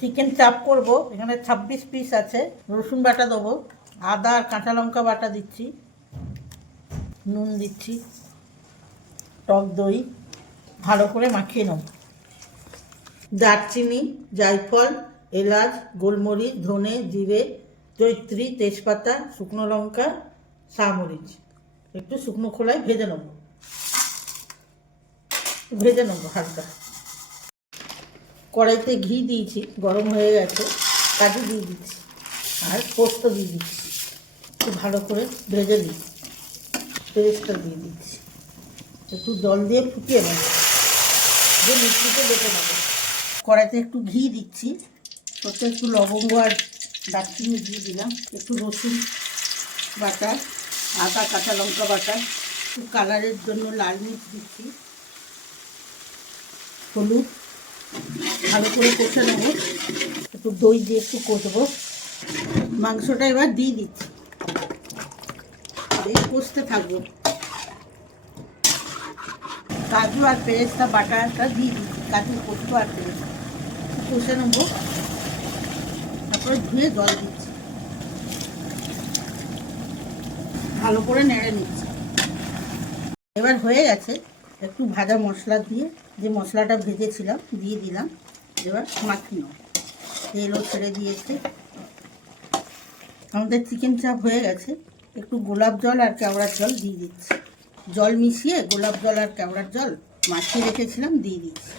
Chicken চাপ করব। এখানে 26 পিস আছে। রসুন বাটা দেবো, আদা আর কাঁচা লঙ্কা বাটা দিচ্ছি, নুন দিচ্ছি, টক দই, ভালো করে মাখিয়ে নেব। দারচিনি, জায়ফল, এলাচ, গোলমরিচ, ধনে, জিরে, জয়িত্রী, তেজপাতা, শুকনো লঙ্কা, শাহমরিচ একটু শুকনো খোলায় ভেজে নেব হালকা। কড়াইতে ঘি দিয়েছি, গরম হয়ে গেছে, কাজু দিয়ে দিচ্ছি আর পোস্ত দিয়ে দিচ্ছি। একটু ভালো করে ভেজে নিই। পেস্টটা দিয়ে দিচ্ছি, একটু জল দিয়ে ফুটিয়ে নেব, দিয়ে মিষ্টিতে বেটে নেব। কড়াইতে একটু ঘি দিচ্ছি, ওতে একটু লবঙ্গ আর দারচিনি দিয়ে দিলাম, একটু রসুন বাটা, আদা কাঁচা লঙ্কা বাটা, একটু কালারের জন্য লাল মির্চ দিচ্ছি, হলুদ, ভালো করে কষে নেব। একটু দই দিয়ে একটু কষবো। মাংসটা এবার দিয়ে দিচ্ছি, কষতে থাকবো। কাজু আর পেরেস্তা বাটাটা দিয়ে দিচ্ছি, কাজু পোস্ত আর পেরেস্তা কষে নেবো। তারপরে ধুয়ে জল দিচ্ছি, ভালো করে নেড়ে নিচ্ছি। এবার হয়ে গেছে। একটু ভাজা মশলা দিয়ে, যে মশলাটা ভেজেছিলাম দিয়ে দিলাম। এবার মাখিয়ে নেব। তেলও ছেড়ে দিয়েছে। আমাদের চিকেন চাপ হয়ে গেছে। একটু গোলাপ জল আর কেওড়ার জল দিয়ে দিচ্ছি। জল মিশিয়ে গোলাপ জল আর কেওড়ার জল মাখিয়ে রেখেছিলাম দিয়ে দিচ্ছি।